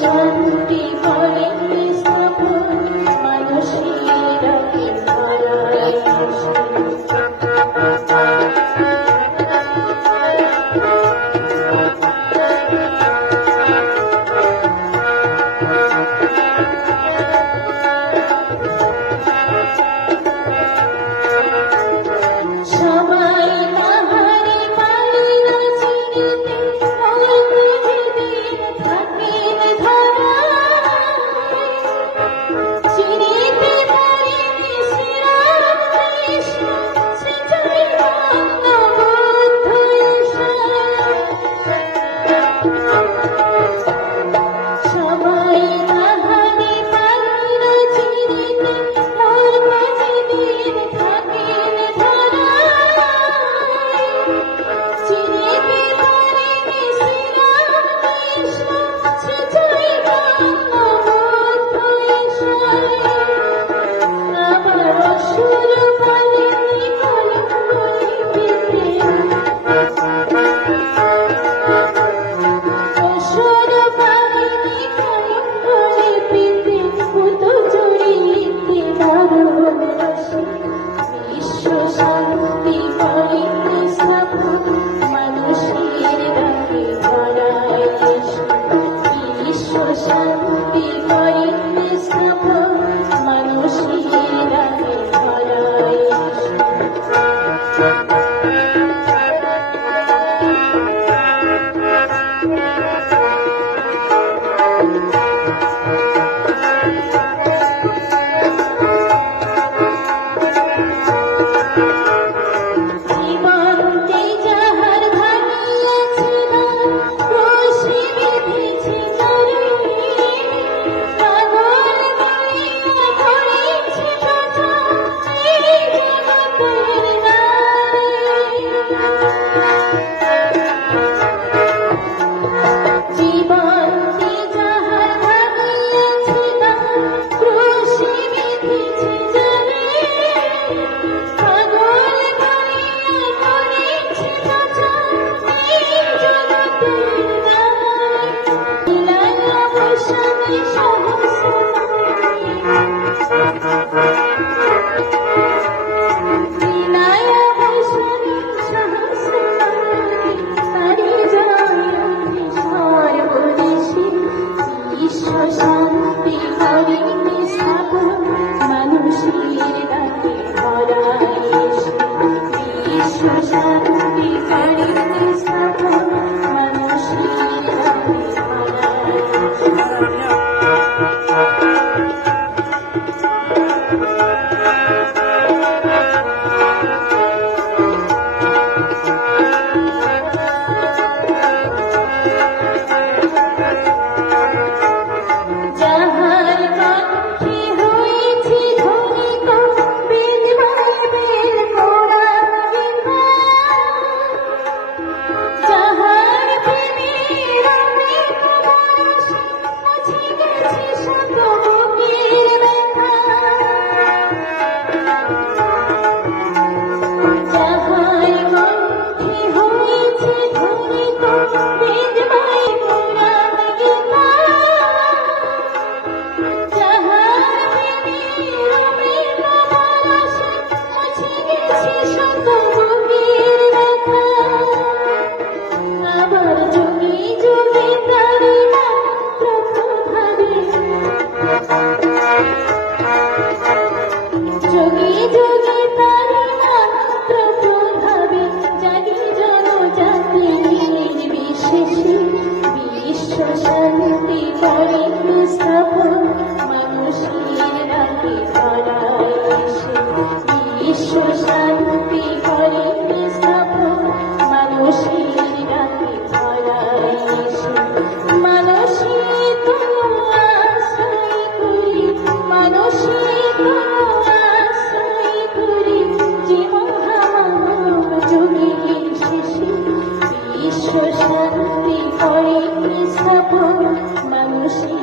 শান্তি করে বিশ্ব যুগে যুগে বিশ্ব শান্তি করে স্থাপন মানুষের